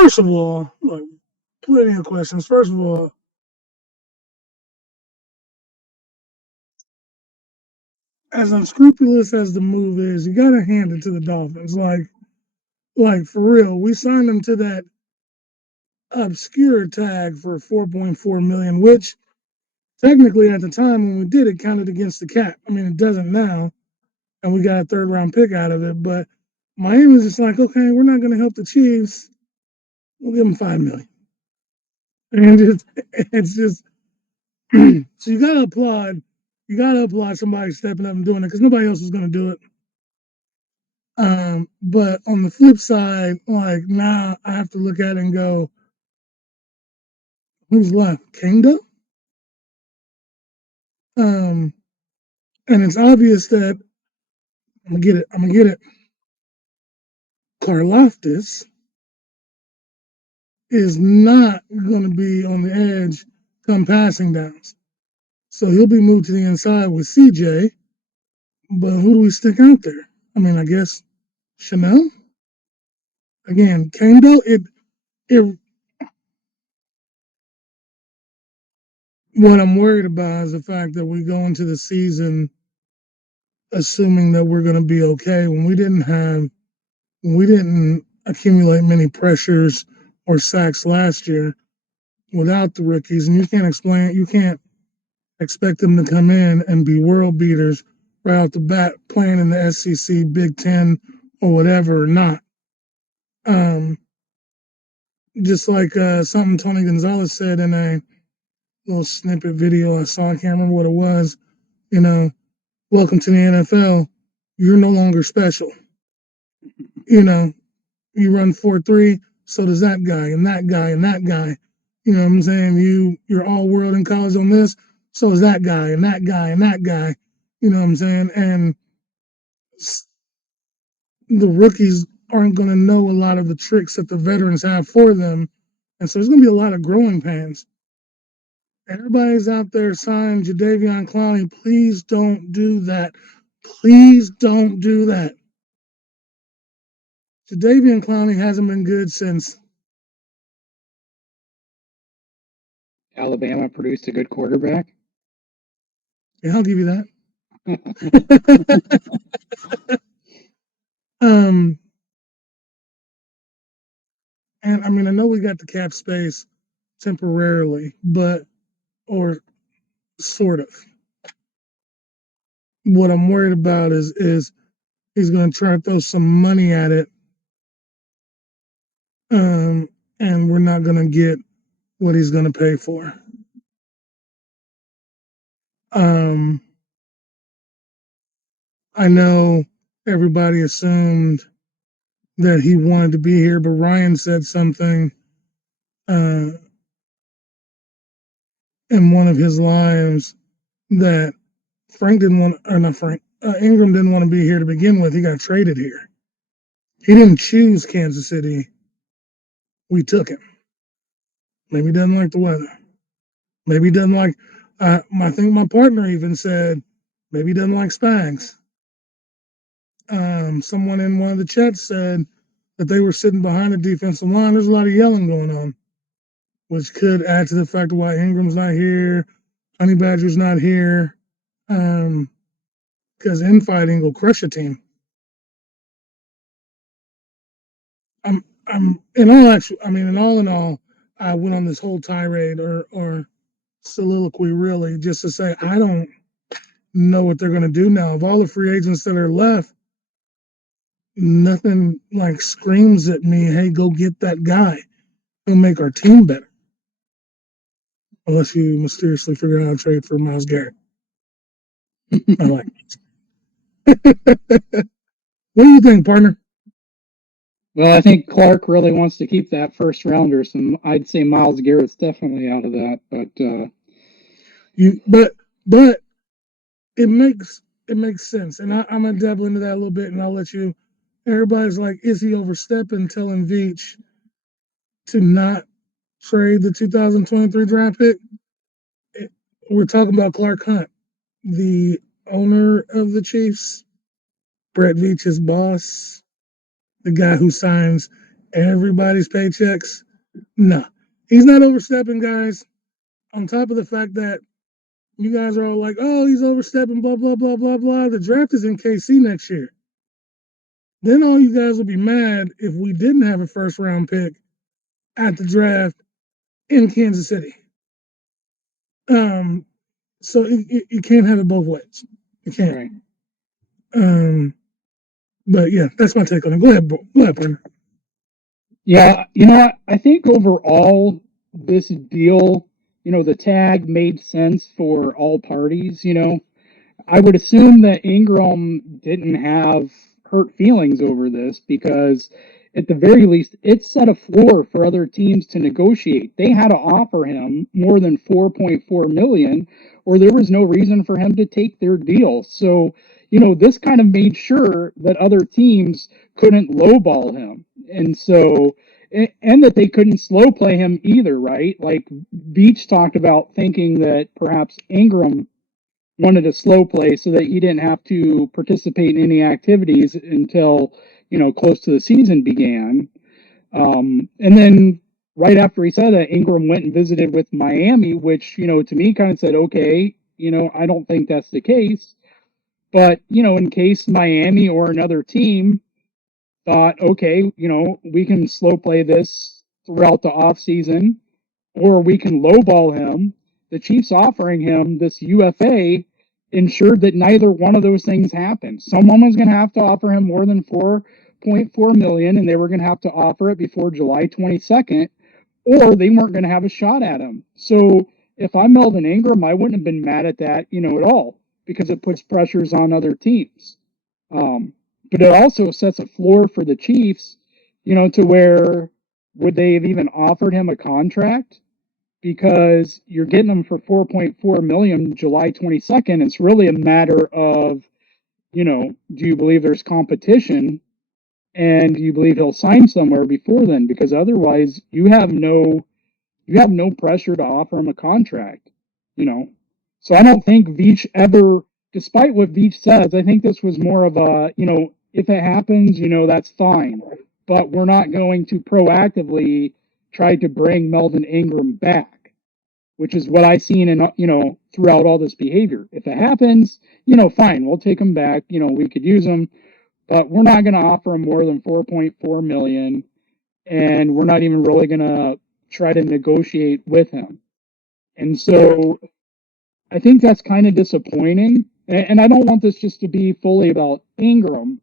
first of all, look, plenty of questions. First of all, as unscrupulous as the move is, you got to hand it to the Dolphins. Like for real, we signed them to that obscure tag for 4.4 million, which technically at the time when we did it counted against the cap. I mean, it doesn't now, and we got a third round pick out of it. But Miami was just like, okay, we're not going to help the Chiefs. We'll give them 5 million, and it's just so you got to applaud. You got to applaud somebody stepping up and doing it because nobody else was going to do it. But on the flip side, like now I have to look at it and go, who's left? Kingdom? And it's obvious that I'm gonna get it. Karlaftis is not gonna be on the edge come passing downs. So he'll be moved to the inside with CJ. But who do we stick out there? I mean, I guess Chanel? Again, Kingdom, what I'm worried about is the fact that we go into the season assuming that we're gonna be okay when we didn't accumulate many pressures or sacks last year without the rookies, and you can't expect them to come in and be world beaters right off the bat playing in the SEC, Big Ten, or whatever, or not. Just like something Tony Gonzalez said in a little snippet video I saw, I can't remember what it was, welcome to the NFL, you're no longer special. You run 4.3, so does that guy and that guy and that guy. You know what I'm saying? You're all world in college on this, so is that guy and that guy and that guy. You know what I'm saying? And the rookies aren't going to know a lot of the tricks that the veterans have for them. And so there's going to be a lot of growing pains. Everybody's out there signing Jadeveon Clowney. Please don't do that. Please don't do that. Jadeveon Clowney hasn't been good since Alabama produced a good quarterback. Yeah, I'll give you that. And I mean, I know we got the cap space temporarily, or sort of. What I'm worried about is he's going to try to throw some money at it, and we're not going to get what he's going to pay for. I know everybody assumed that he wanted to be here, but Ryan said something in one of his lives that Ingram didn't want to be here to begin with. He got traded here. He didn't choose Kansas City. We took him. Maybe he doesn't like the weather. Maybe he doesn't like. I think my partner even said maybe he doesn't like Spags. Someone in one of the chats said that they were sitting behind the defensive line. There's a lot of yelling going on, which could add to the fact of why Ingram's not here, Honey Badger's not here, because infighting will crush a team. In all, I went on this whole tirade or soliloquy really just to say I don't know what they're going to do now. Of all the free agents that are left, nothing like screams at me, hey, go get that guy. He'll make our team better. Unless you mysteriously figure out how to trade for Myles Garrett. I like it. What do you think, partner? Well, I think Clark really wants to keep that first rounder, so I'd say Myles Garrett's definitely out of that. But it makes sense, and I'm gonna dabble into that a little bit, and I'll let you. Everybody's like, is he overstepping, telling Veach to not trade the 2023 draft pick? We're talking about Clark Hunt, the owner of the Chiefs, Brett Veach's boss, the guy who signs everybody's paychecks. No, he's not overstepping, guys. On top of the fact that you guys are all like, oh, he's overstepping, blah, blah, blah, blah, blah. The draft is in KC next year. Then all you guys will be mad if we didn't have a first round pick at the draft in Kansas City. So you can't have it both ways. You can't. Right. But yeah, that's my take on it. Go ahead, partner. Yeah, I think overall this deal, the tag made sense for all parties. I would assume that Ingram didn't have hurt feelings over this because at the very least it set a floor for other teams to negotiate. They had to offer him more than 4.4 million or there was no reason for him to take their deal. So, this kind of made sure that other teams couldn't lowball him. And so and that they couldn't slow play him either, right? Like Beach talked about thinking that perhaps Ingram wanted a slow play so that he didn't have to participate in any activities until close to the season began. And then right after he said that, Ingram went and visited with Miami, which to me kind of said, okay, I don't think that's the case, but in case Miami or another team thought, okay, we can slow play this throughout the off season, or we can lowball him. The Chiefs offering him this UFA ensured that neither one of those things happened. Someone was going to have to offer him more than 4.4 million, and they were going to have to offer it before July 22nd, or they weren't going to have a shot at him. So if I'm Melvin Ingram, I wouldn't have been mad at that, at all, because it puts pressures on other teams. But it also sets a floor for the Chiefs, to where would they have even offered him a contract? Because you're getting him for 4.4 million July 22nd. It's really a matter of, do you believe there's competition and do you believe he'll sign somewhere before then? Because otherwise you have no pressure to offer him a contract, So I don't think Veach ever, despite what Veach says, I think this was more of a, if it happens, that's fine. But we're not going to proactively try to bring Melvin Ingram back, which is what I've seen in, throughout all this behavior. If it happens, fine, we'll take him back. We could use him, but we're not going to offer him more than 4.4 million, and we're not even really going to try to negotiate with him. And so I think that's kind of disappointing. And I don't want this just to be fully about Ingram,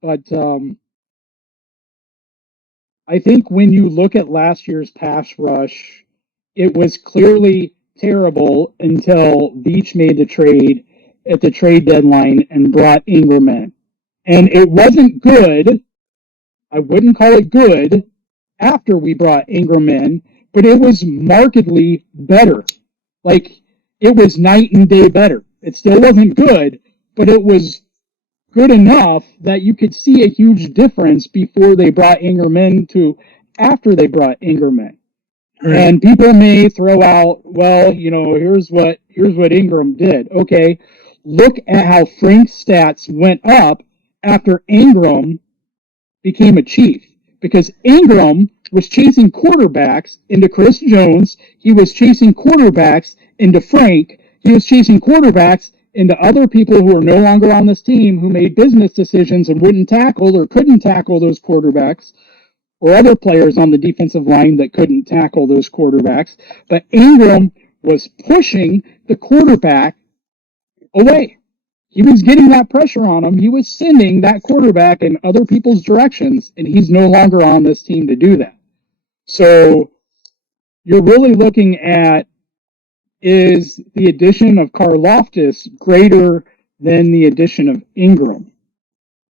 but I think when you look at last year's pass rush, it was clearly terrible until Veach made the trade at the trade deadline and brought Ingram in. And it wasn't good. I wouldn't call it good after we brought Ingram in, but it was markedly better. Like, it was night and day better. It still wasn't good, but it was good enough that you could see a huge difference before they brought Ingram in to after they brought Ingram in. Right. And people may throw out, well, here's what Ingram did. Okay, look at how Frank's stats went up after Ingram became a Chief. Because Ingram was chasing quarterbacks into Chris Jones. He was chasing quarterbacks into Frank. He was chasing quarterbacks into other people who are no longer on this team who made business decisions and wouldn't tackle or couldn't tackle those quarterbacks, or other players on the defensive line that couldn't tackle those quarterbacks. But Ingram was pushing the quarterback away. He was getting that pressure on him. He was sending that quarterback in other people's directions, and he's no longer on this team to do that. So you're really looking at, is the addition of Karlaftis greater than the addition of Ingram?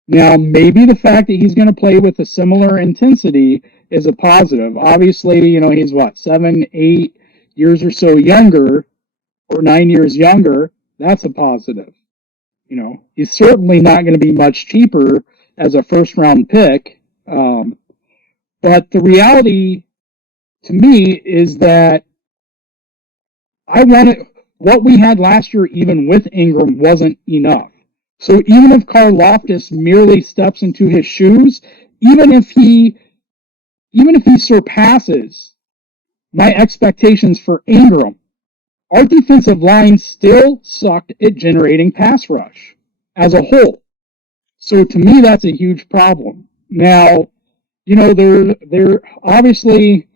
Now, maybe the fact that he's going to play with a similar intensity is a positive. Obviously, he's 7, 8 years or so younger, or 9 years younger. That's a positive. He's certainly not going to be much cheaper as a first round pick. But the reality to me is that what we had last year, even with Ingram, wasn't enough. So even if Karlaftis merely steps into his shoes, even if he even if he surpasses my expectations for Ingram, our defensive line still sucked at generating pass rush as a whole. So to me, that's a huge problem. Now, they're obviously,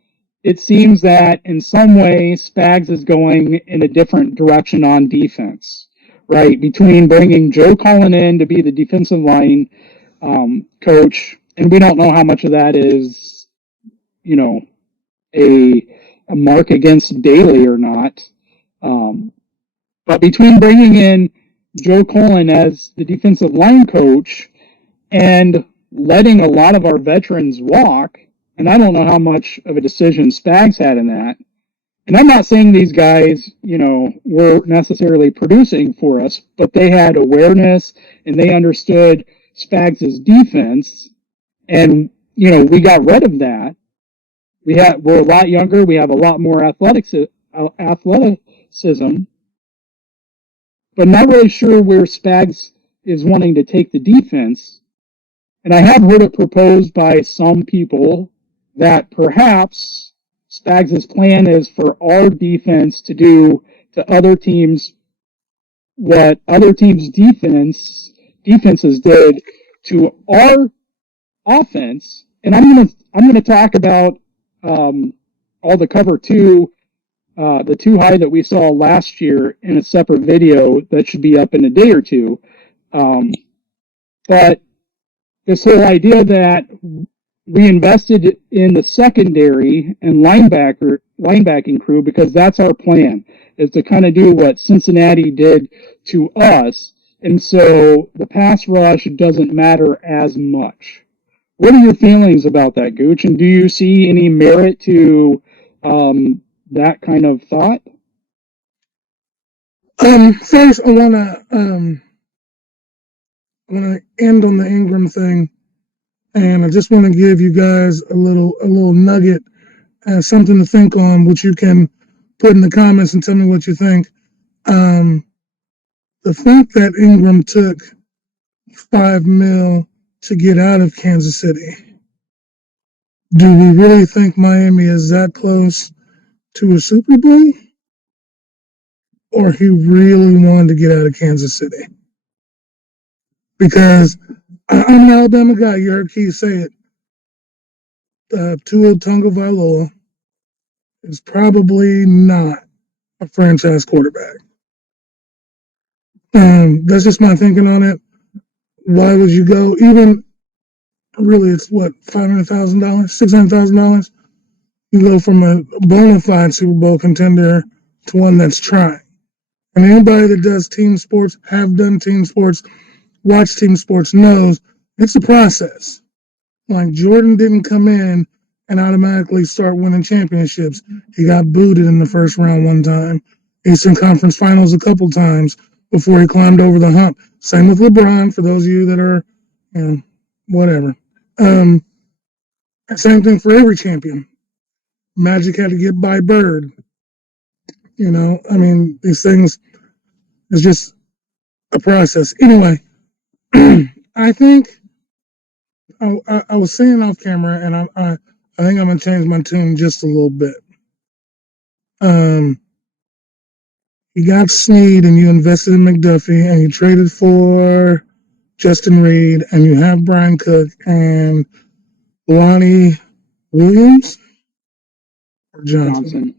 it seems that in some way Spags is going in a different direction on defense, right? Between bringing Joe Cullen in to be the defensive line coach, and we don't know how much of that is, you know, a mark against Daly or not. But between bringing in Joe Cullen as the defensive line coach and letting a lot of our veterans walk, and I don't know how much of a decision Spags had in that. And I'm not saying these guys, were necessarily producing for us, but they had awareness and they understood Spags' defense. And, we got rid of that. We're a lot younger. We have a lot more athleticism, but not really sure where Spags is wanting to take the defense. And I have heard it proposed by some people that perhaps Spags' plan is for our defense to do to other teams what other teams' defenses did to our offense. And I'm gonna talk about all the cover two, the two high that we saw last year in a separate video that should be up in a day or two. But this whole idea that we invested in the secondary and linebacking crew because that's our plan, is to kind of do what Cincinnati did to us. And so the pass rush doesn't matter as much. What are your feelings about that, Gooch? And do you see any merit to that kind of thought? First, I wanna end on the Ingram thing, and I just want to give you guys a little nugget, something to think on, which you can put in the comments and tell me what you think. The fact that Ingram took $5 million to get out of Kansas City. Do we really think Miami is that close to a Super Bowl? Or he really wanted to get out of Kansas City? Because I'm an Alabama guy. You heard Keas say it. Tua Tagovailoa is probably not a franchise quarterback. That's just my thinking on it. Why would you go? Even really, it's what, $500,000, $600,000. You go from a bona fide Super Bowl contender to one that's trying. And anybody that does team sports, have done team sports, watch team sports, knows it's a process. Like Jordan didn't come in and automatically start winning championships. He got booted in the first round one time, Eastern Conference Finals a couple times before he climbed over the hump. Same with LeBron, for those of you that are, whatever. Same thing for every champion. Magic had to get by Bird. These things is just a process. Anyway, I think I was saying off camera, and I think I'm gonna change my tune just a little bit. You got Snead, and you invested in McDuffie, and you traded for Justin Reid, and you have Brian Cook and Lonnie Williams or Johnson.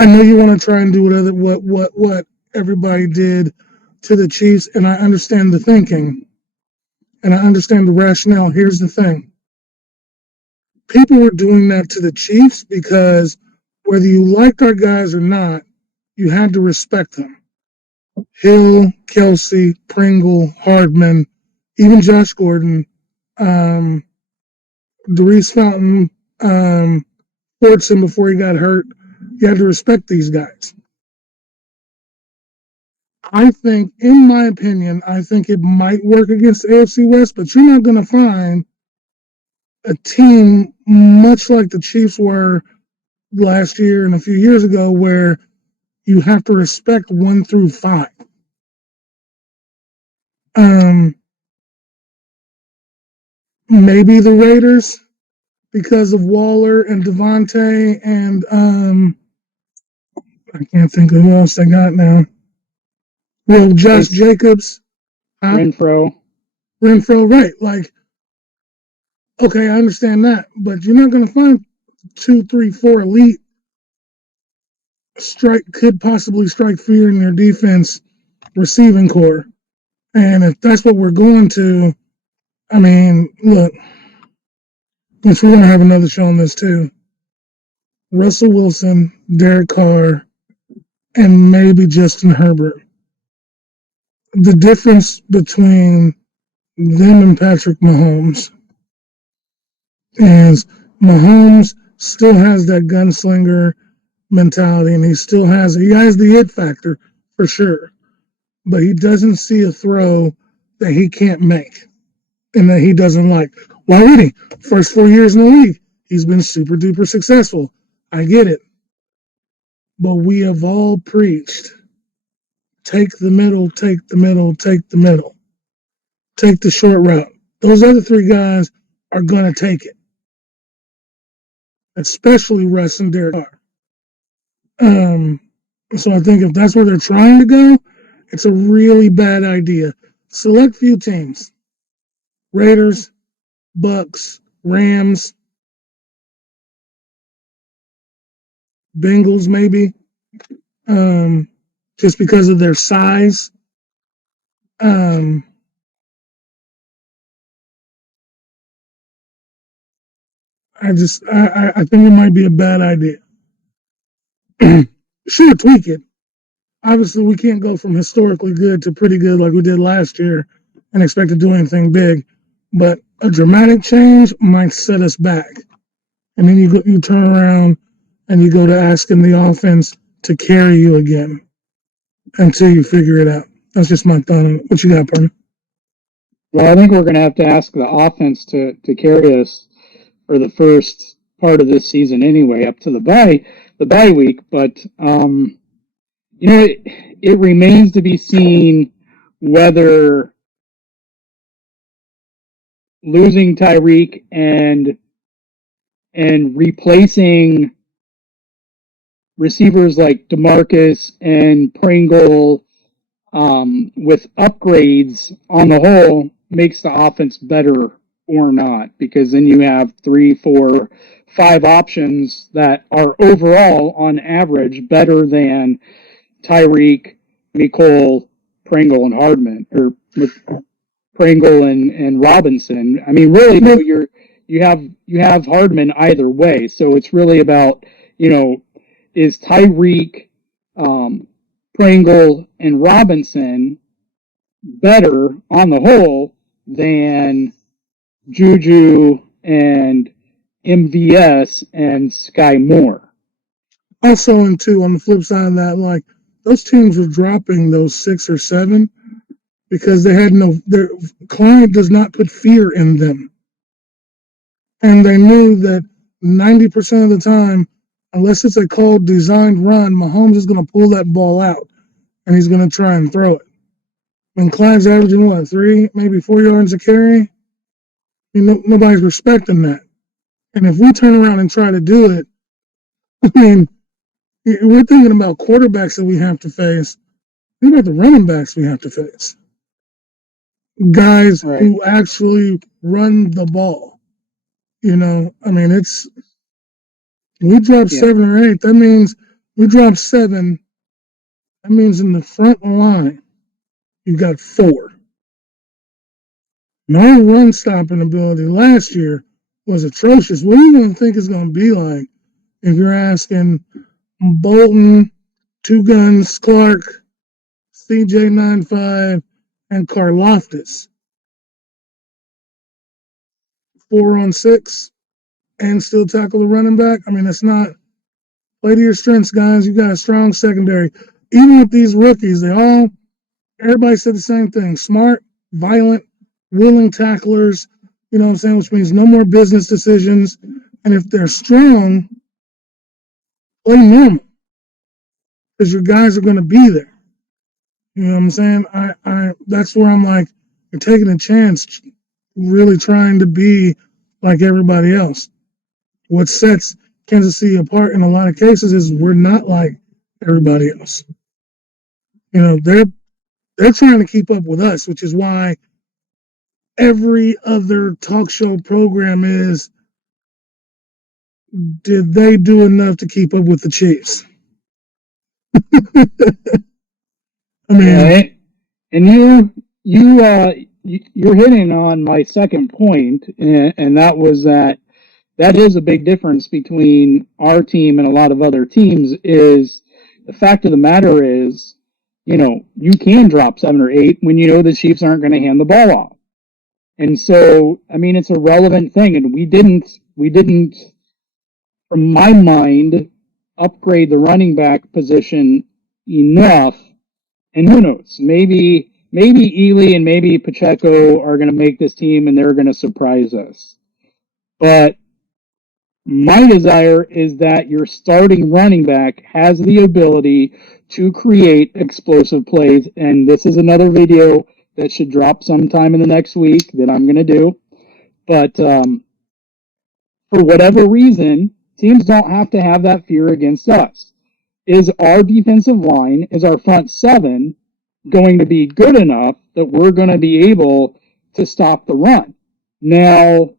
I know you want to try and do what everybody did to the Chiefs, and I understand the thinking, and I understand the rationale. Here's the thing. People were doing that to the Chiefs because whether you liked our guys or not, you had to respect them. Hill, Kelsey, Pringle, Hardman, even Josh Gordon, Darius Fountain, Fortson before he got hurt. You had to respect these guys. I think, in my opinion, it might work against the AFC West, but you're not going to find a team much like the Chiefs were last year and a few years ago where you have to respect 1 through 5. Maybe the Raiders because of Waller and Devontae and I can't think of who else they got now. Well, Josh Jacobs, Renfro, right? Like, okay, I understand that, but you're not going to find 2, 3, 4 elite could possibly strike fear in your defense receiving core. And if that's what we're going to, I mean, look, which we're going to have another show on this too. Russell Wilson, Derek Carr, and maybe Justin Herbert. The difference between them and Patrick Mahomes is Mahomes still has that gunslinger mentality, and he has the it factor for sure, but he doesn't see a throw that he can't make and that he doesn't like. Why would he? First 4 years in the league, he's been super duper successful. I get it, but we have all preached: take the middle, take the middle, take the middle, take the short route. Those other three guys are gonna take it, especially Russ and Derek Carr. So I think if that's where they're trying to go, it's a really bad idea. Select few teams: Raiders, Bucks, Rams, Bengals, maybe, just because of their size. I think it might be a bad idea. Sure, tweak it. Obviously, we can't go from historically good to pretty good like we did last year and expect to do anything big. But a dramatic change might set us back. And then you turn around and you go to asking the offense to carry you again until you figure it out. That's just my thought on it. What you got, partner? Well, I think we're going to have to ask the offense to carry us for the first part of this season anyway, up to the bye week. But it remains to be seen whether losing Tyreek and replacing receivers like DeMarcus and Pringle with upgrades on the whole makes the offense better or not, because then you have 3, 4, 5 options that are overall on average better than Tyreek, Nicole, Pringle, and Hardman, or with Pringle and Robinson. I mean, really, though, you have Hardman either way, so it's really about, is Tyreek, Pringle, and Robinson better on the whole than Juju and MVS and Sky Moore? Also, and two, on the flip side of that, like, those teams were dropping those 6 or 7 because they had their client does not put fear in them. And they knew that 90% of the time, unless it's a cold designed run, Mahomes is going to pull that ball out and he's going to try and throw it. When Clyde's averaging 3, maybe 4 yards a carry, nobody's respecting that. And if we turn around and try to do it, I mean, we're thinking about quarterbacks that we have to face. Think about the running backs we have to face. Guys who actually run the ball. I mean, we dropped 7 or 8. That means we dropped 7. That means in the front line, you've got 4. My run stopping ability last year was atrocious. What do you going to think it's going to be like if you're asking Bolton, Two Guns, Clark, CJ95, and Karlaftis 4-on-6 and still tackle the running back? I mean, it's not. Play to your strengths, guys. You got a strong secondary. Even with these rookies, everybody said the same thing: smart, violent, willing tacklers. You know what I'm saying? Which means no more business decisions. And if they're strong, play normal, because your guys are going to be there. You know what I'm saying? That's where I'm like, you're taking a chance. really trying to be like everybody else. What sets Kansas City apart in a lot of cases is we're not like everybody else. You know, they're trying to keep up with us, which is why every other talk show program is, did they do enough to keep up with the Chiefs? I mean, Yeah, and you're hitting on my second point, and that was that is a big difference between our team and a lot of other teams. Is the fact of the matter is, you can drop 7 or 8 when you know the Chiefs aren't going to hand the ball off, and so I mean it's a relevant thing, and we didn't, from my mind, upgrade the running back position enough. And who knows? Maybe Ely and maybe Pacheco are going to make this team and they're going to surprise us. But my desire is that your starting running back has the ability to create explosive plays. And this is another video that should drop sometime in the next week that I'm going to do. But for whatever reason, teams don't have to have that fear against us. Is our defensive line, is our front seven going to be good enough that we're going to be able to stop the run? Now,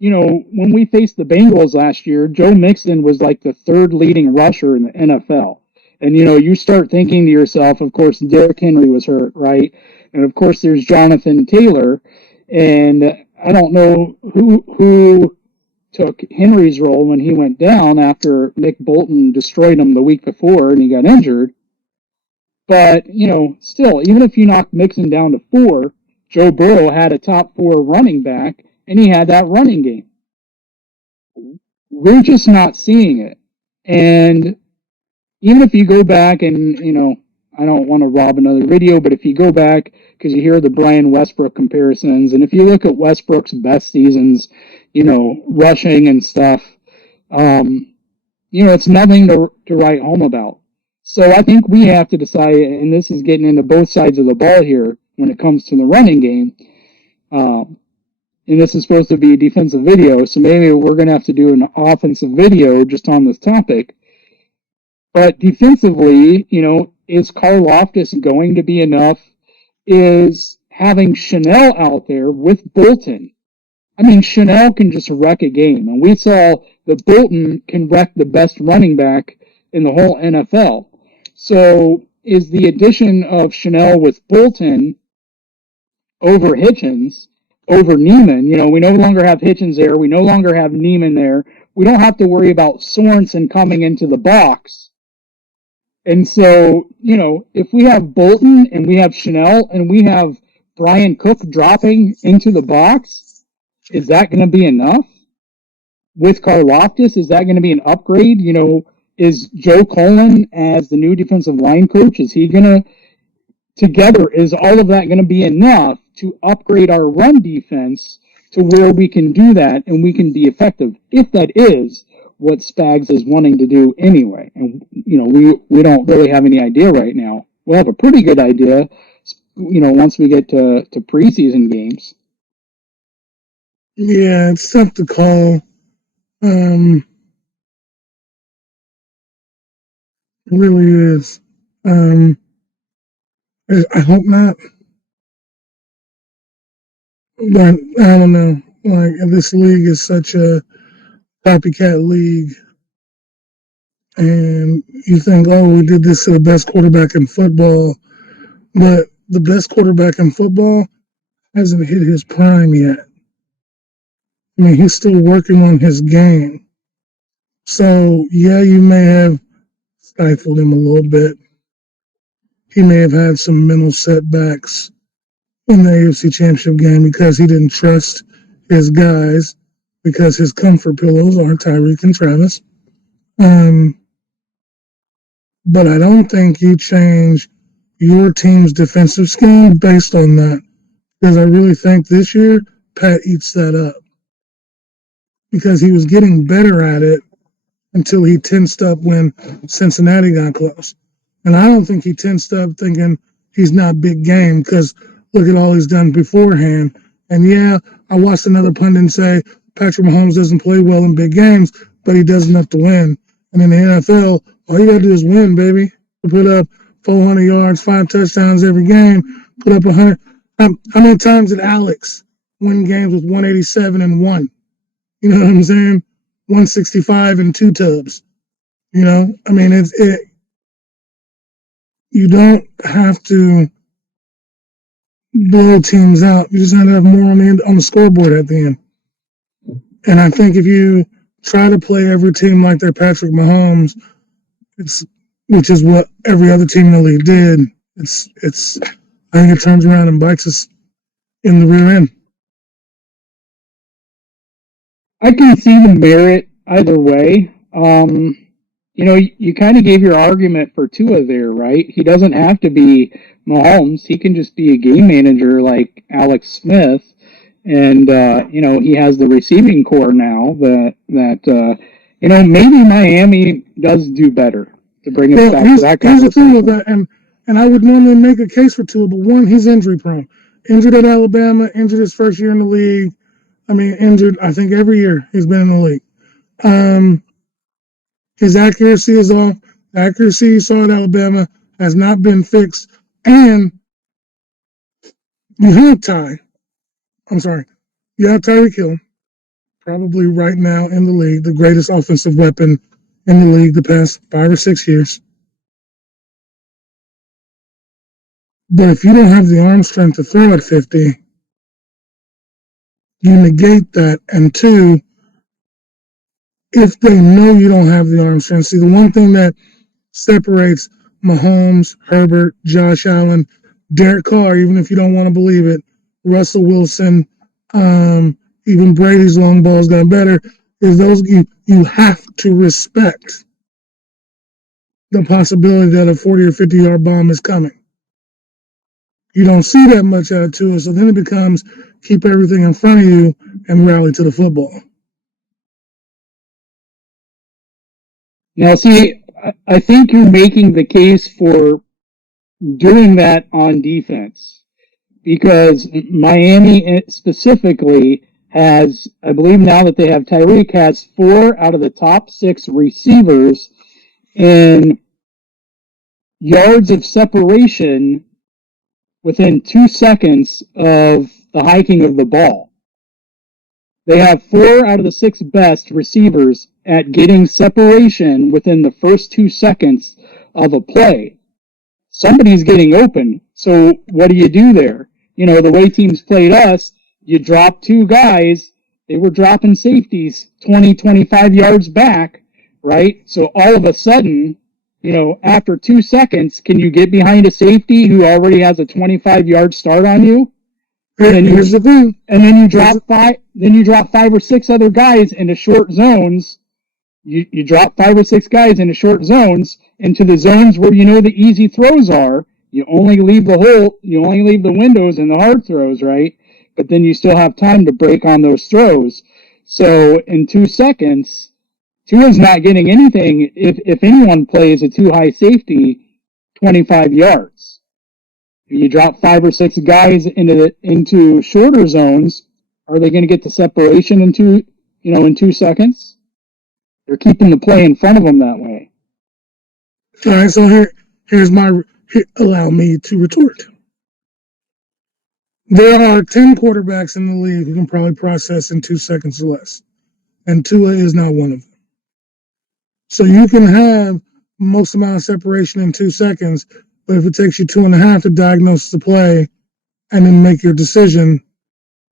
when we faced the Bengals last year, Joe Mixon was like the third leading rusher in the NFL. And, you start thinking to yourself, of course, Derrick Henry was hurt, right? And, of course, there's Jonathan Taylor. And I don't know who took Henry's role when he went down after Nick Bolton destroyed him the week before and he got injured. But, still, even if you knock Mixon down to 4, Joe Burrow had a top 4 running back and he had that running game. We're just not seeing it. And even if you go back and, I don't want to rob another video, but if you go back, because you hear the Brian Westbrook comparisons, and if you look at Westbrook's best seasons, rushing and stuff, it's nothing to write home about. So I think we have to decide, and this is getting into both sides of the ball here when it comes to the running game. And this is supposed to be a defensive video, so maybe we're going to have to do an offensive video just on this topic. But defensively, is Karlaftis going to be enough? Is having Chanel out there with Bolton? I mean, Chanel can just wreck a game. And we saw that Bolton can wreck the best running back in the whole NFL. So is the addition of Chanel with Bolton over Hitchens, over Neiman? We no longer have Hitchens there. We no longer have Neiman there. We don't have to worry about Sorensen coming into the box. And so, if we have Bolton and we have Chanel and we have Brian Cook dropping into the box, is that going to be enough? With Karlaftis, is that going to be an upgrade? Is Joe Cullen as the new defensive line coach, is he going to, together, is all of that going to be enough to upgrade our run defense to where we can do that and we can be effective? If that is what Spags is wanting to do anyway. And, we don't really have any idea right now. We'll have a pretty good idea, once we get to preseason games. Yeah, it's tough to call. It really is. I hope not. But I don't know. Like, this league is such a copycat league. And you think, oh, we did this to the best quarterback in football. But the best quarterback in football hasn't hit his prime yet. I mean, he's still working on his game. So, yeah, you may have stifled him a little bit. He may have had some mental setbacks in the AFC Championship game because he didn't trust his guys, because his comfort pillows aren't Tyreek and Travis. But I don't think you change your team's defensive scheme based on that, because I really think this year Pat eats that up, because he was getting better at it until he tensed up when Cincinnati got close. And I don't think he tensed up thinking he's not big game, because look at all he's done beforehand And yeah, I watched another pundit say Patrick Mahomes doesn't play well in big games, but he does enough to win. And in the NFL, all you gotta do is win, baby. Put up 400 yards, 5 touchdowns every game. Put up 100. How many times did Alex win games with 187 and one? You know what I'm saying? 165 and two tubs. You know, I mean, you don't have to blow teams out. You just have to have more on the scoreboard at the end. And I think if you try to play every team like they're Patrick Mahomes, which is what every other team in the league did, I think it turns around and bites us in the rear end. I can see the merit either way. You kind of gave your argument for Tua there, right? He doesn't have to be Mahomes. He can just be a game manager like Alex Smith. And, he has the receiving core now that maybe Miami does do better to bring us back to that here's the thing with that, and I would normally make a case for Tua, but one, he's injury prone. Injured at Alabama, injured his first year in the league. I mean, injured, I think, every year he's been in the league. His accuracy is off. The accuracy you saw at Alabama has not been fixed. And you have Tyreek Hill, probably right now in the league, the greatest offensive weapon in the league the past 5 or 6 years. But if you don't have the arm strength to throw at 50, you negate that. And two, if they know you don't have the arm strength, see, the one thing that separates Mahomes, Herbert, Josh Allen, Derek Carr, even if you don't want to believe it, Russell Wilson, even Brady's long ball's gotten better, is those you have to respect the possibility that a 40 or 50-yard bomb is coming. You don't see that much out of Tua, so then it becomes keep everything in front of you and rally to the football. Now, see, I think you're making the case for doing that on defense because Miami specifically has, I believe now that they have Tyreek, has 4 out of the top 6 receivers in yards of separation within 2 seconds of the hiking of the ball. They have 4 out of the 6 best receivers at getting separation within the first 2 seconds of a play. Somebody's getting open. So what do you do there? The way teams played us, you drop 2 guys. They were dropping safeties 20, 25 yards back, right? So all of a sudden, after 2 seconds, can you get behind a safety who already has a 25-yard start on you? Here's the thing. And then you drop 5 or 6 other guys into short zones. You drop 5 or 6 guys into short zones, into the zones where the easy throws are. You only leave the windows and the hard throws, right? But then you still have time to break on those throws. So in 2 seconds, Tua's not getting anything if anyone plays a too high safety 25 yards. You drop 5 or 6 guys into shorter zones. Are they going to get the separation in 2 seconds? They're keeping the play in front of them that way. All right, so allow me to retort. There are 10 quarterbacks in the league who can probably process in 2 seconds or less, and Tua is not one of them. So you can have most amount of separation in 2 seconds, but if it takes you 2.5 to diagnose the play and then make your decision,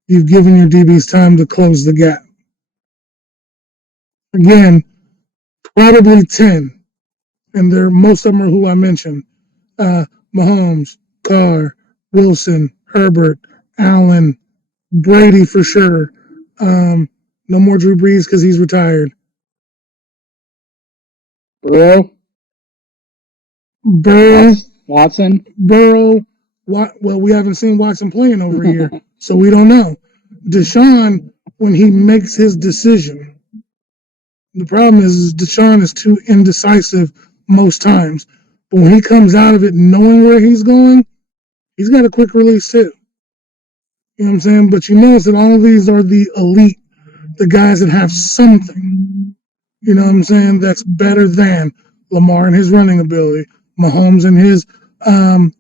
you've given your DBs time to close the gap. Again, probably 10, and most of them are who I mentioned. Mahomes, Carr, Wilson, Herbert, Allen, Brady for sure. No more Drew Brees because he's retired. Burrow, Watson. Burrow. Well, we haven't seen Watson playing over a year, so we don't know. Deshaun, when he makes his decision, the problem is Deshaun is too indecisive most times. But when he comes out of it knowing where he's going, he's got a quick release too. You know what I'm saying? But you notice that all of these are the elite, the guys that have something. You know what I'm saying? That's better than Lamar and his running ability, Mahomes and his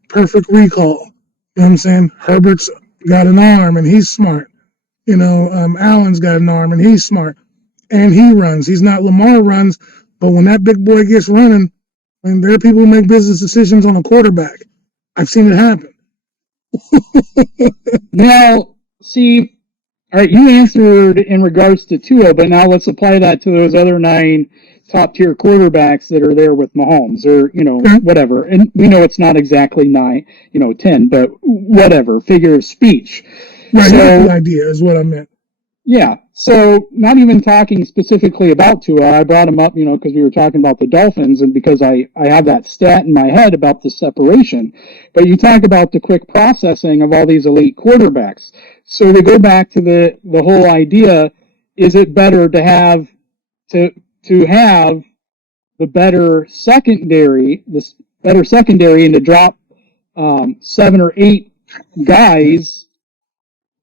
perfect recall. You know what I'm saying? Herbert's got an arm and he's smart. You know, Allen's got an arm and he's smart. And he runs. He's not Lamar runs, but when that big boy gets running, I mean, there are people who make business decisions on a quarterback. I've seen it happen. Now, see, all right, you answered in regards to Tua, but now let's apply that to those other 9 top tier quarterbacks that are there with Mahomes, or whatever. And we know it's not exactly 9, 10, but whatever, figure of speech. Right, so, the idea is what I meant. Yeah, so not even talking specifically about Tua, I brought him up, because we were talking about the Dolphins, and because I have that stat in my head about the separation. But you talk about the quick processing of all these elite quarterbacks. So to go back to the whole idea, is it better to have the better secondary, and to drop 7 or 8 guys,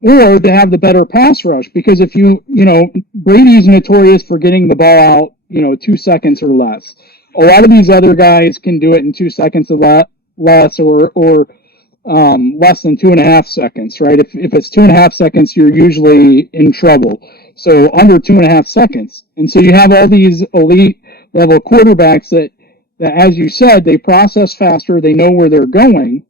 or to have the better pass rush? Because if Brady's notorious for getting the ball out, 2 seconds or less. A lot of these other guys can do it in 2 seconds or less, or less than 2.5 seconds, right? If it's 2.5 seconds, you're usually in trouble. So under 2.5 seconds. And so you have all these elite level quarterbacks that, as you said, they process faster, they know where they're going.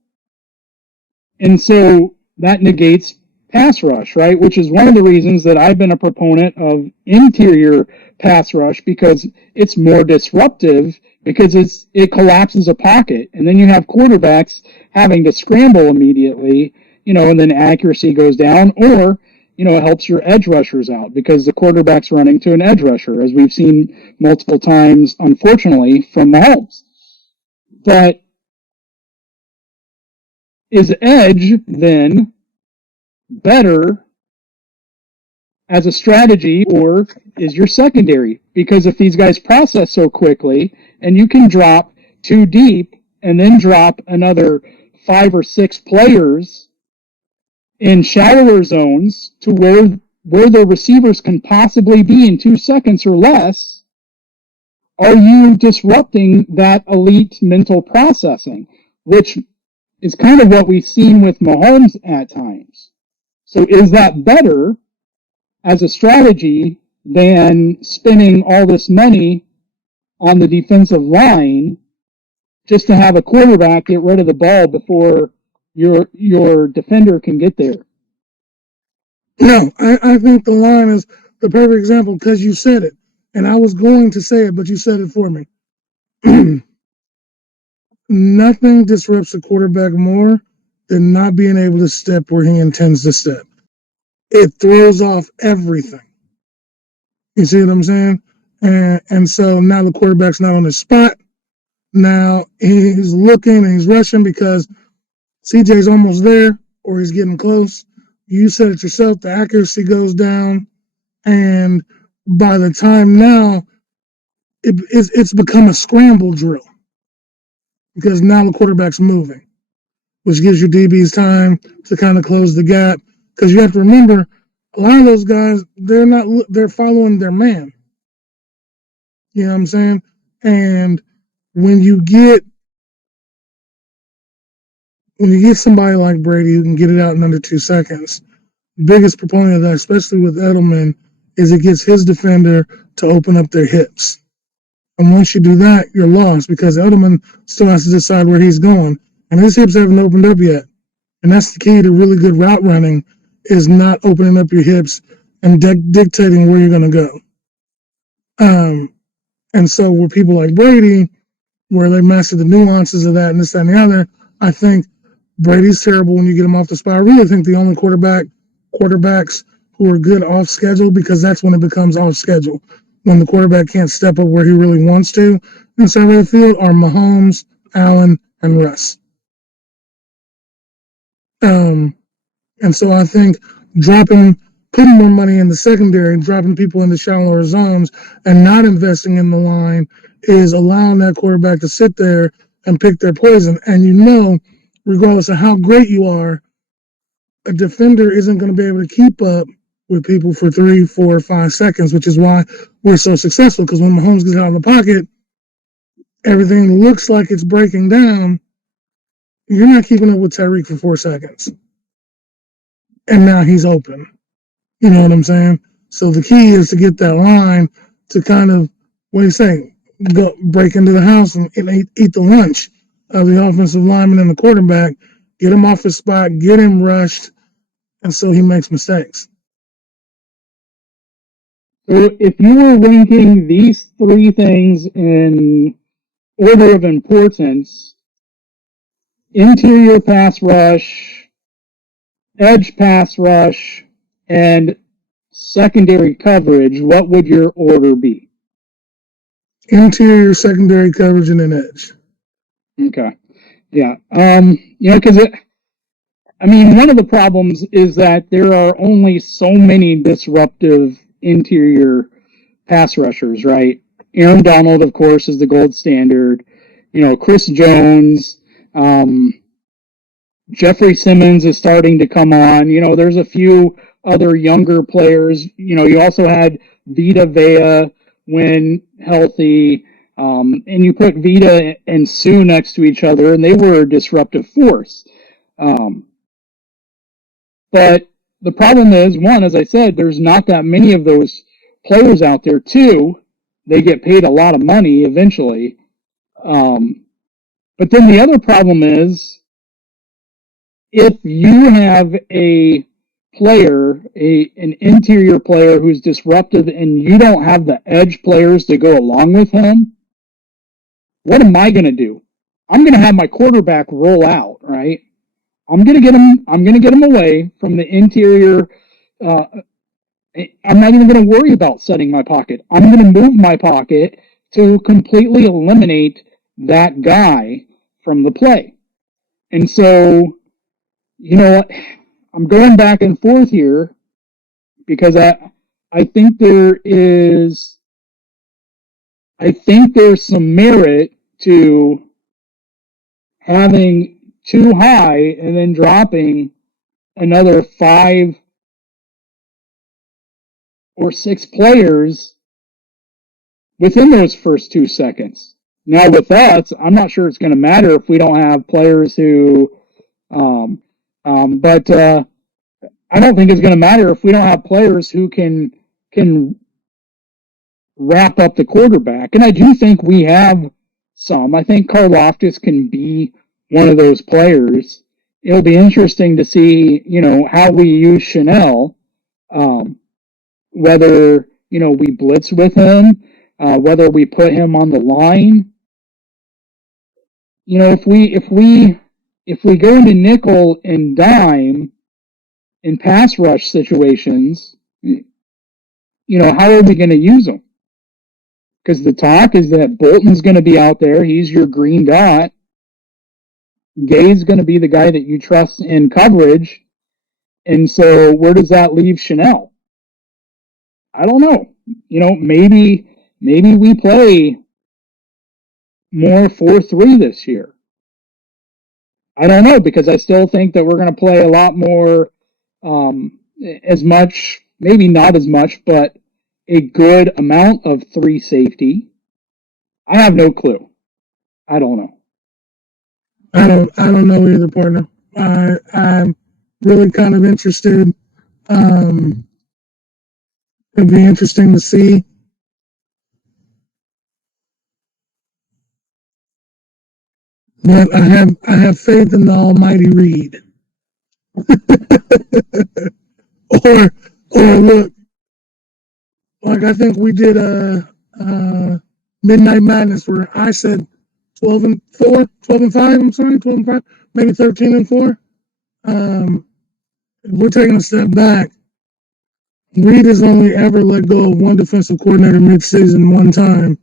And so that negates pass rush, right? Which is one of the reasons that I've been a proponent of interior pass rush, because it's more disruptive, because it collapses a pocket, and then you have quarterbacks having to scramble immediately, and then accuracy goes down, or it helps your edge rushers out because the quarterback's running to an edge rusher, as we've seen multiple times, unfortunately, from Mahomes. But is edge then better as a strategy, or is your secondary? Because if these guys process so quickly, and you can drop 2 deep and then drop another 5 or 6 players in shallower zones to where the receivers can possibly be in 2 seconds or less, are you disrupting that elite mental processing, which is kind of what we've seen with Mahomes at times. So is that better as a strategy than spending all this money on the defensive line just to have a quarterback get rid of the ball before your defender can get there? No, I think the line is the perfect example because you said it. And I was going to say it, but you said it for me. Nothing disrupts a quarterback more than not being able to step where he intends to step. It throws off everything. You see what I'm saying? And so now the quarterback's not on his spot. Now he's looking and he's rushing because CJ's almost there or he's getting close. You said it yourself, the accuracy goes down. And by the time now, it's become a scramble drill because now the quarterback's moving, which gives your DBs time to kind of close the gap. Because you have to remember, a lot of those guys, they're following their man. You know what I'm saying? And when you get somebody like Brady who can get it out in under 2 seconds, the biggest proponent of that, especially with Edelman, is it gets his defender to open up their hips. And once you do that, you're lost because Edelman still has to decide where he's going. And his hips haven't opened up yet. And that's the key to really good route running, is not opening up your hips and dictating where you're going to go. And so with people like Brady, where they master the nuances of that and this, that, and the other, I think Brady's terrible when you get him off the spot. I really think the only quarterbacks who are good off schedule, because that's when it becomes off schedule, when the quarterback can't step up where he really wants to inside of the field, are Mahomes, Allen, and Russ. And so I think putting more money in the secondary and dropping people into shallower zones and not investing in the line is allowing that quarterback to sit there and pick their poison. And regardless of how great you are, a defender isn't going to be able to keep up with people for 3, 4, 5 seconds, which is why we're so successful. Because when Mahomes gets out of the pocket, everything looks like it's breaking down. You're not keeping up with Tyreek for 4 seconds. And now he's open. You know what I'm saying? So the key is to get that line to kind of, what do you say, go break into the house and eat the lunch of the offensive lineman and the quarterback, get him off his spot, get him rushed, and so he makes mistakes. So if you were ranking these three things in order of importance, interior pass rush, edge pass rush, and secondary coverage, what would your order be? Interior, secondary coverage, and an edge. Okay. Yeah. Because one of the problems is that there are only so many disruptive interior pass rushers, right? Aaron Donald, of course, is the gold standard. Chris Jones, Jeffrey Simmons is starting to come on. There's a few other younger players. You also had Vita Vea when healthy. And you put Vita and Sue next to each other, and they were a disruptive force. But the problem is, one, as I said, there's not that many of those players out there. Two, they get paid a lot of money eventually. But then the other problem is, if you have a player, an interior player who's disruptive, and you don't have the edge players to go along with him, what am I going to do? I'm going to have my quarterback roll out, right? I'm going to get him away from the interior. I'm not even going to worry about setting my pocket. I'm going to move my pocket to completely eliminate that guy from the play. And so, I'm going back and forth here because I think there's some merit to having too high and then dropping another 5 or 6 players within those first 2 seconds. Now with that, I'm not sure it's going to matter if we don't have players who, but I don't think it's going to matter if we don't have players who can wrap up the quarterback. And I do think we have some. I think Karlaftis can be one of those players. It'll be interesting to see, how we use Chanel, whether, we blitz with him, whether we put him on the line. If we go into nickel and dime in pass rush situations, how are we going to use them? Because the talk is that Bolton's going to be out there. He's your green dot. Gay's going to be the guy that you trust in coverage. And so where does that leave Chanel? I don't know. Maybe we play more 4-3 this year. I don't know, because I still think that we're going to play a lot more, as much, maybe not as much, but a good amount of 3 safety. I have no clue. I don't know. I don't know either, partner. I'm really kind of interested. It'd be interesting to see. But I have faith in the almighty Reid. or look, like I think we did Midnight Madness where I said 12-4, 12-5. I'm sorry, 12-5, maybe 13-4. We're taking a step back. Reid has only ever let go of one defensive coordinator mid-season one time.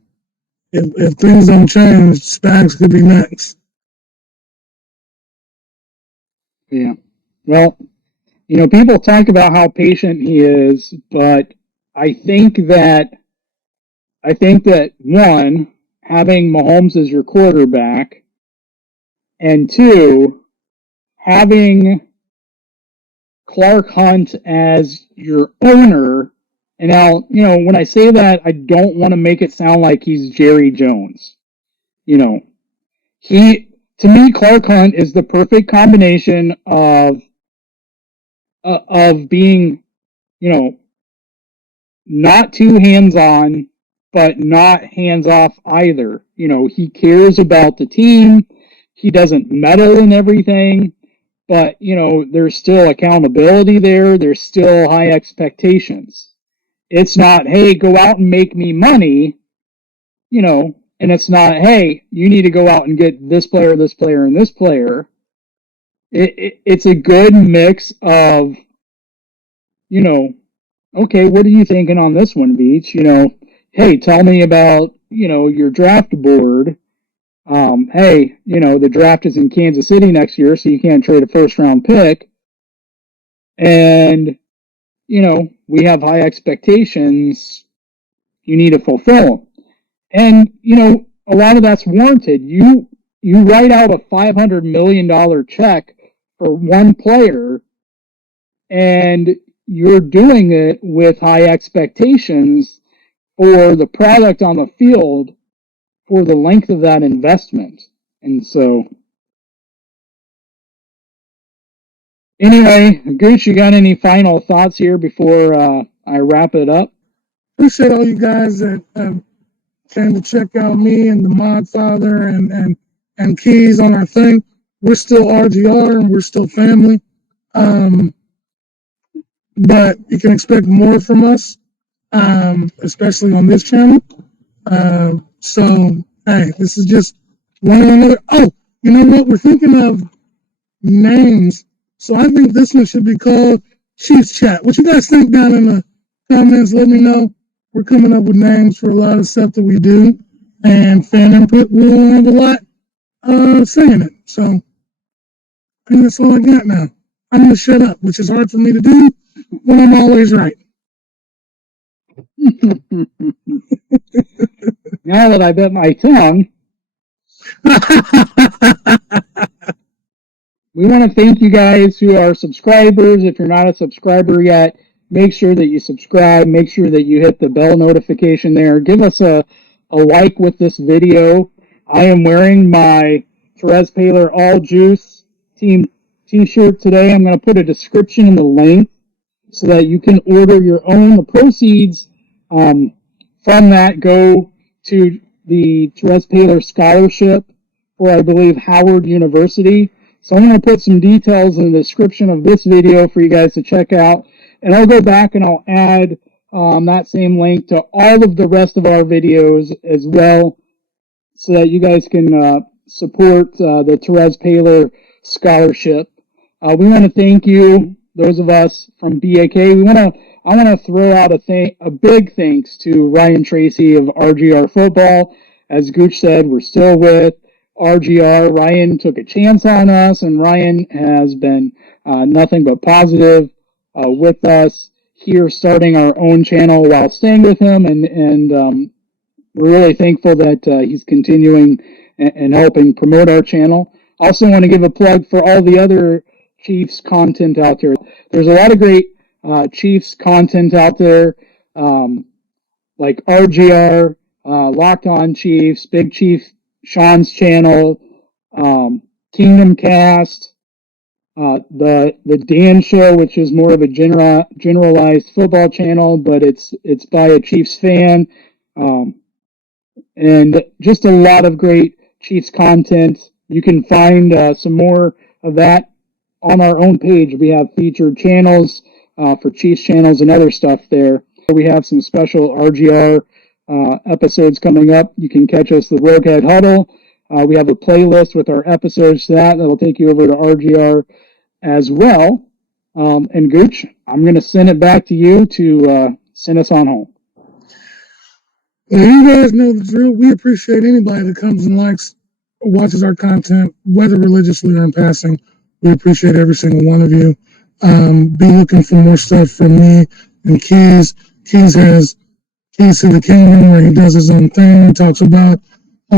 If things don't change, Spags could be next. Yeah. Well, people talk about how patient he is, but I think that one, having Mahomes as your quarterback, and two, having Clark Hunt as your owner. And now, when I say that, I don't want to make it sound like he's Jerry Jones. To me, Clark Hunt is the perfect combination of being, not too hands-on, but not hands-off either. He cares about the team. He doesn't meddle in everything, but, there's still accountability there. There's still high expectations. It's not, hey, go out and make me money, and it's not, hey, you need to go out and get this player, and this player. It's a good mix of, okay, what are you thinking on this one, Beach? Hey, tell me about, your draft board. Hey, the draft is in Kansas City next year, so you can't trade a first round pick. And, we have high expectations. You need to fulfill them. And, a lot of that's warranted. You write out a $500 million check for one player, and you're doing it with high expectations for the product on the field for the length of that investment. And so, anyway, Gooch, you got any final thoughts here before I wrap it up? Appreciate all you guys that came to check out me and the Mod Father and Keys on our thing. We're still RGR and we're still family. But you can expect more from us, especially on this channel. So, hey, this is just one or another. Oh, you know what? We're thinking of names. So I think this one should be called Chiefs Chat. What you guys think down in the comments? Let me know. We're coming up with names for a lot of stuff that we do. And fan input, we'll have a lot saying it. So I think that's all I got now. I'm going to shut up, which is hard for me to do when I'm always right. Now that I bit my tongue, we want to thank you guys who are subscribers. If you're not a subscriber yet, make sure that you subscribe. Make sure that you hit the bell notification there. Give us a like with this video. I am wearing my Therese Paler All Juice team t-shirt today. I'm going to put a description in the link so that you can order your own. The proceeds from that go to the Therese Paler Scholarship for, I believe, Howard University. So I'm going to put some details in the description of this video for you guys to check out. And I'll go back and I'll add that same link to all of the rest of our videos as well, so that you guys can support the Therese Paler Scholarship. We want to thank you, those of us from BAK. I want to throw out a big thanks to Ryan Tracy of RGR Football. As Gooch said, we're still with RGR. Ryan took a chance on us, and Ryan has been nothing but positive with us here, starting our own channel while staying with him, and we're really thankful that he's continuing and helping promote our channel. Also want to give a plug for all the other Chiefs content out there. There's a lot of great Chiefs content out there, like RGR, Locked On Chiefs, Big Chief Sean's channel, Kingdom Cast, the Dan Show, which is more of a generalized football channel, but it's by a Chiefs fan, and just a lot of great Chiefs content. You can find some more of that on our own page. We have featured channels for Chiefs channels and other stuff there. We have some special RGR episodes coming up. You can catch us the Roguehead Huddle. We have a playlist with our episodes to that'll take you over to RGR as well. And Gooch, I'm going to send it back to you to send us on home. Well, you guys know the drill. We appreciate anybody that comes and likes or watches our content, whether religiously or in passing. We appreciate every single one of you. Be looking for more stuff from me and Keys. Keys has Keys to the Kingdom, where he does his own thing. He talks about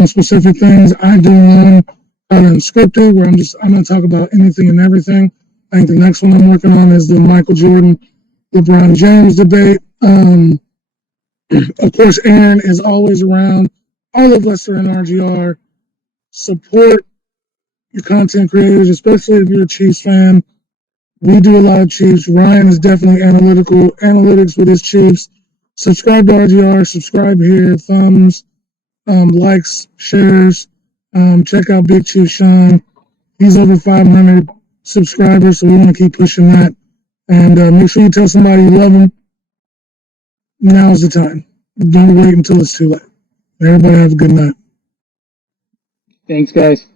specific things. I do one unscripted, where I'm going to talk about anything and everything. I think the next one I'm working on is the Michael Jordan, LeBron James debate. Of course, Aaron is always around. All of us are in RGR. Support your content creators, especially if you're a Chiefs fan. We do a lot of Chiefs. Ryan is definitely analytics with his Chiefs. Subscribe to RGR. Subscribe here. Thumbs, likes, shares. Check out Big Chief Sean. He's over 500 subscribers, so we want to keep pushing that. And make sure you tell somebody you love them. Now's the time. Don't wait until it's too late. Everybody have a good night. Thanks, guys.